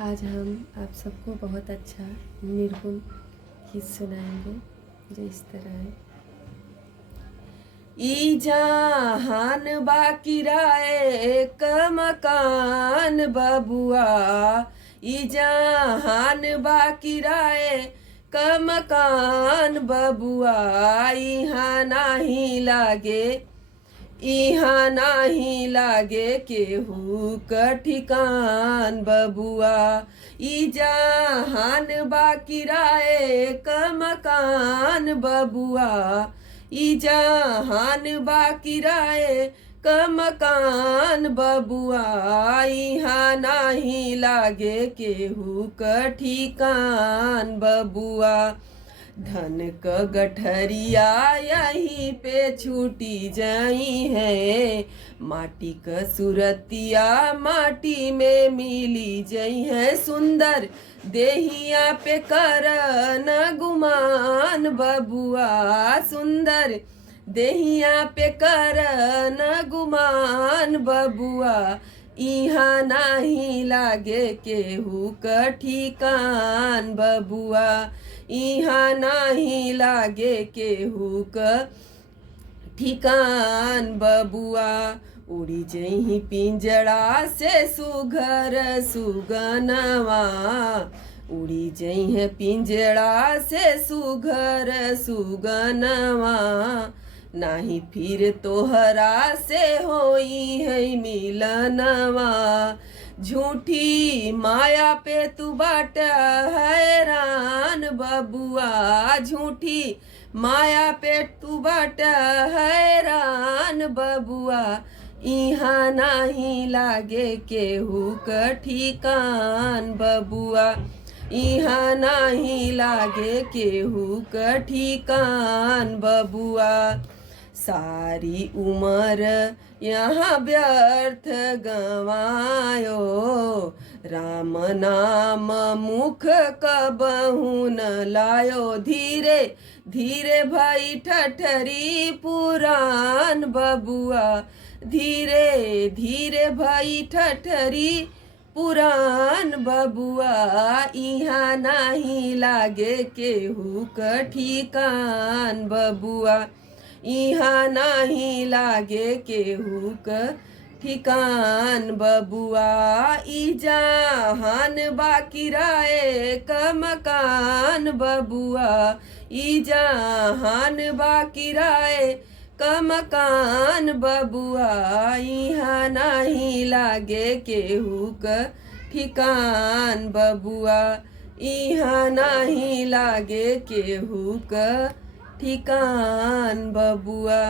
आज हम आप सबको बहुत अच्छा निर्गुण गीत सुनाएंगे जो इस तरह है। ई जहान बाकी राय क मकान बबुआ, ई जहान बाकी राय क मकान बबुआ, इहाँ नाही लागे, इहाँ नाही लागे केहू क ठिकान बबुआ, ई जहान बाकी राय क मकान बबुआ, ई जहान बाकी राय क मकान बबुआ, इहाँ नाही लागे केहू क ठिकान बबुआ। धन क गठरिया यहीं पे छूटी जाई है, माटी क सूरतिया माटी में मिली जाई है, सुंदर देहिया पे कर न गुमान बबुआ, सुंदर देहिया पे कर न गुमान बबुआ, इहाँ नाही लागे केहू क ठिकान बबुआ, इहाँ नाही लागे केहू क ठिकान बबुआ। उड़ी जही पिंजड़ा से सुघर सुगनवा, उड़ी जही पिंजड़ा से सुघर सुगनवा, नाही फिर तोहरा से होई है मिलनवा, झूठी माया पे तू बाट हैरान बबुआ, झूठी माया पे तू बाट हैरान बबुआ, इहाँ नाही लागे केहू क ठिकान बबुआ, इहाँ नाही लागे केहू क ठिकान बबुआ। सारी उमर यहाँ व्यर्थ गवायो, राम नाम मुख कबहू न लायो, धीरे धीरे भाई ठठरी पुरान बबुआ, धीरे धीरे भाई ठठरी पुरान बबुआ, इहाँ नाही लागे केहू क ठिकान बबुआ, इहाँ नाही लागे केहू क ठिकान बबुआ, ई जहान बाकी राय क मकान बबुआ, ई जहान बाकी राय क मकान बबुआ, इहाँ नाही लागे केहू क ठिकान बबुआ, इहाँ नाही लागे केहू क ठिकान बबुआ।